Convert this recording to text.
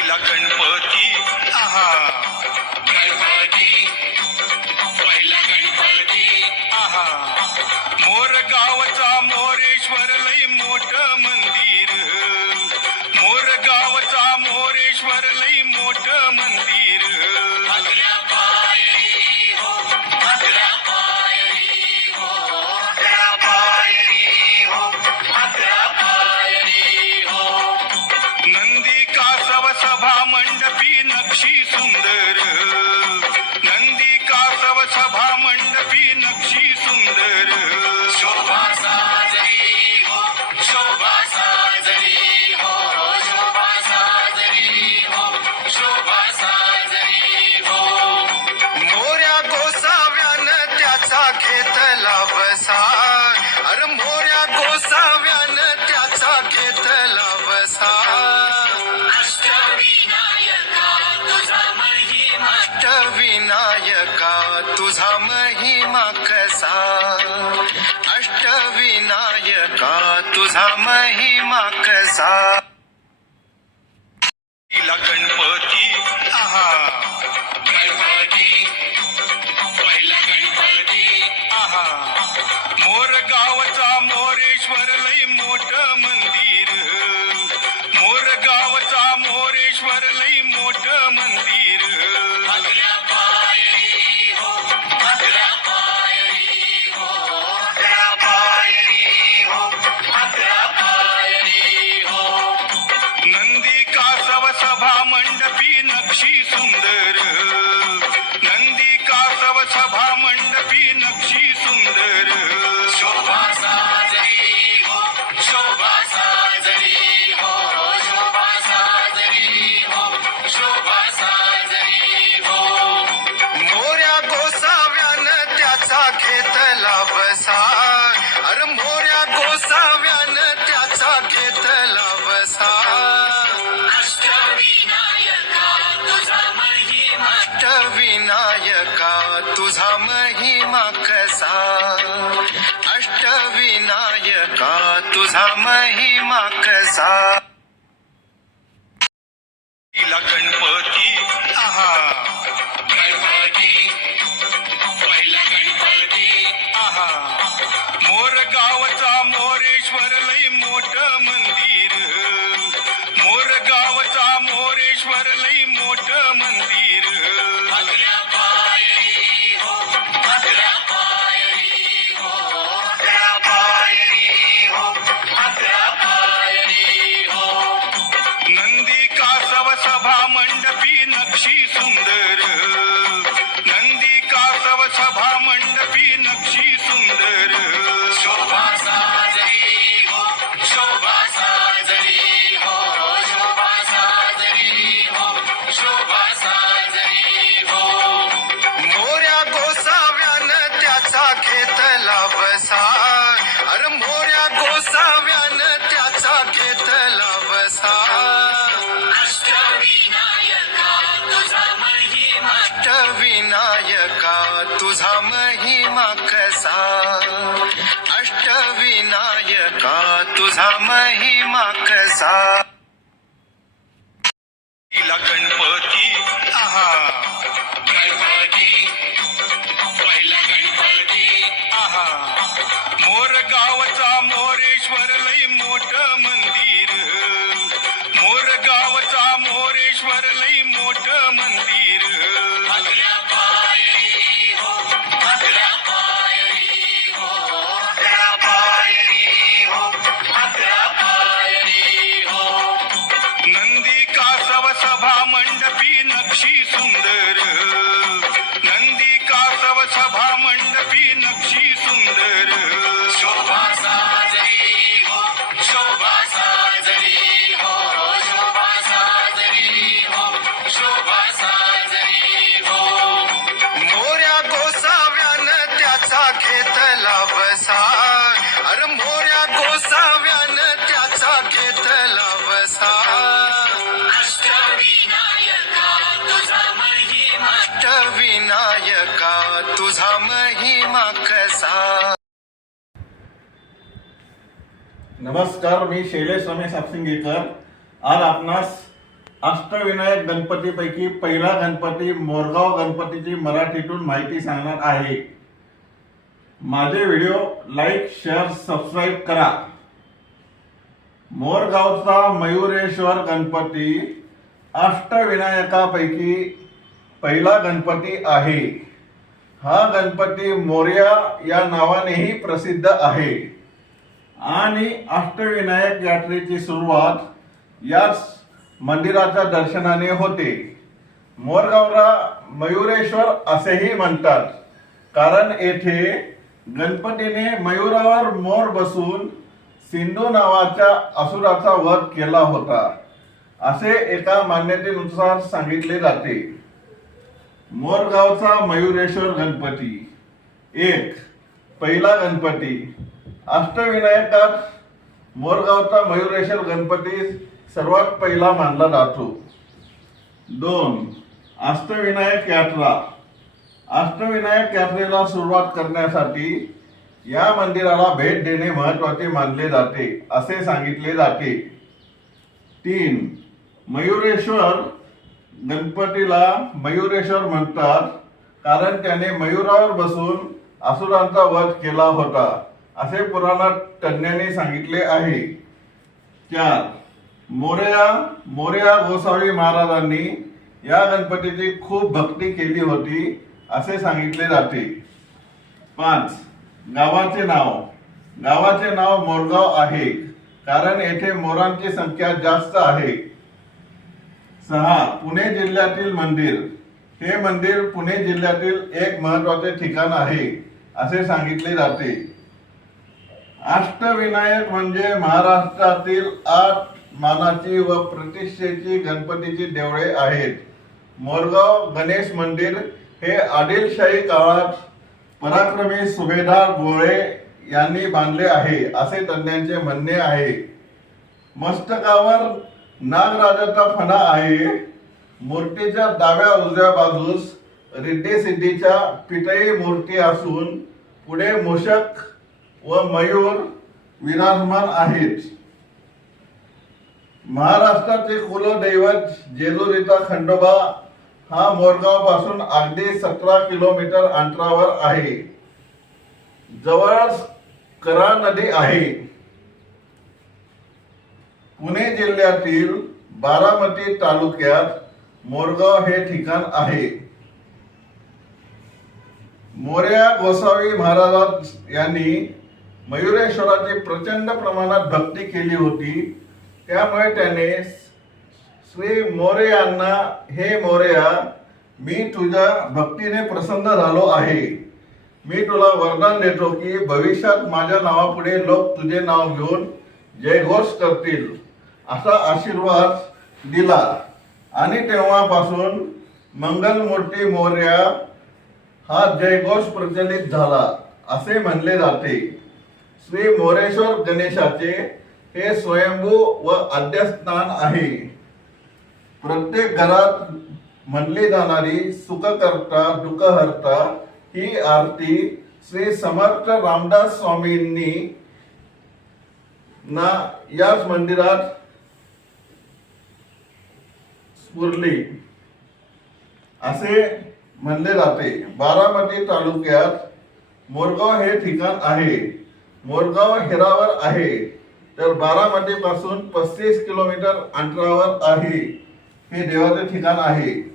गणपती. आहा. तुझा महिमा कसा गणपती. आहा. गणपती. पहिला गणपती. आहा. मोर गावचा मोरेश्वर लय मोठ Jesus. अष्ट विनायका तुझा महिमा कसा? अष्ट विनायका तुझा महिमा कसा? महिमा कसा? नमस्कार मी शैलेश रमेश आपसिंगेकर. आज आपणास अष्टविनायक गणपतीपैकी पहिला गणपती मोरगाव गणपतीची मराठीतून माहिती सांगणार आहे. माझे व्हिडिओ लाईक शेअर सबस्क्राईब करा. मोरगावचा मयुरेश्वर गणपती अष्टविनायकापैकी पहिला गणपती आहे. हा गणपती मोर्या या नावानेही प्रसिद्ध आहे. आणि अष्टविनायक यात्रेची सुरुवात याच मंदिराच्या दर्शनाने होते. मोरगावला मयुरेश्वर असेही म्हणतात. कारण येथे गणपतीने मयुरावर मोर बसून सिंधू नावाच्या असुराचा वध केला होता. असे एका मान्यतेनुसार सांगितले जाते. मोरगावचा मयुरेश्वर गणपती. एक पहिला गणपती. अष्टविनायकात मोरगावचा मयुरेश्वर गणपती सर्वात पहिला मानला जातो. दोन अष्टविनायक यात्रा. अष्टविनायक यात्रेला सुरुवात करण्यासाठी या मंदिराला भेट देणे महत्त्वाचे मानले जाते असे सांगितले जाते. तीन मयुरेश्वर गणपतीला मयुरेश्वर म्हणतात कारण त्याने मयुरावर बसून असुरांचा वध केला होता. असे पुराणात तज्ज्ञांनी सांगितले आहे चार मोरया मोरया गोसावी महाराजांनी या गणपतीची खूप भक्ती केली होती असे सांगितले जाते. पाच गावाचे नाव. गावाचे नाव मोरगाव आहे कारण येथे मोरांची संख्या जास्त आहे. सहा पुणे जिल्ह्यातील मंदिर. हे मंदिर पुणे जिल्ह्यातील एक महत्त्वाचे ठिकाण आहे असे सांगितले जाते. अष्टविनायक म्हणजे महाराष्ट्रातील आठ मानाची व प्रतिष्ठेची गणपतीची देवळे आहेत. मोरगाव गणेश मंदिर हे आदिलशाही काळात पराक्रमी सुभेदार गोळे यांनी बांधले आहे असे तज्ञांचे म्हणणे आहे. मस्तकावर नागराजाचा फणा आहे. मूर्तीच्या डाव्या उजव्या बाजूस रिद्धी सिद्धीच्या पितळी मूर्ती असून पुढे मूषक व मयूर विराजमान आहेत. महाराष्ट्राचे कुलदैवत जेजुरीचा खंडोबा हा मोरगावपासून अगदी सतरा किलोमीटर अंतरावर आहे. जवळच करा नदी आहे. पुणे जिल्ह्यातील बारामती तालुक्यात मोरगाव हे ठिकाण आहे. मोर्या गोसावी महाराज यांनी मयुरेश्वराची प्रचंड प्रमाणात भक्ती केली होती. त्यामुळे त्याने श्री मोरेयांना हे मोरया मी तुझ्या भक्तीने प्रसन्न झालो आहे. मी तुला वरदान देतो की भविष्यात माझ्या नावापुढे लोक तुझे नाव घेऊन जयघोष करतील. असा आशीर्वाद दिला. आणि तेव्हापासून मंगलमूर्ती मोर्या हा जयघोष प्रचलित झाला असे म्हणले जाते. श्री मोरेश्वर गणेशाचे हे स्वयंभू व आद्यस्थान आहे. प्रत्येक घरात म्हणली जाणारी सुखकर्ता दुःखहर्ता ही आरती श्री समर्थ रामदास स्वामींनी ना याच मंदिरात स्फुरली असे म्हणले जाते. बारामती तालुक्यात मोरगाव हे ठिकाण आहे. मोरगाव हेरावर आहे तर बारामती पासून पस्तीस किलोमीटर अंतरावर आहे. हे देवाचे ठिकाण आहे.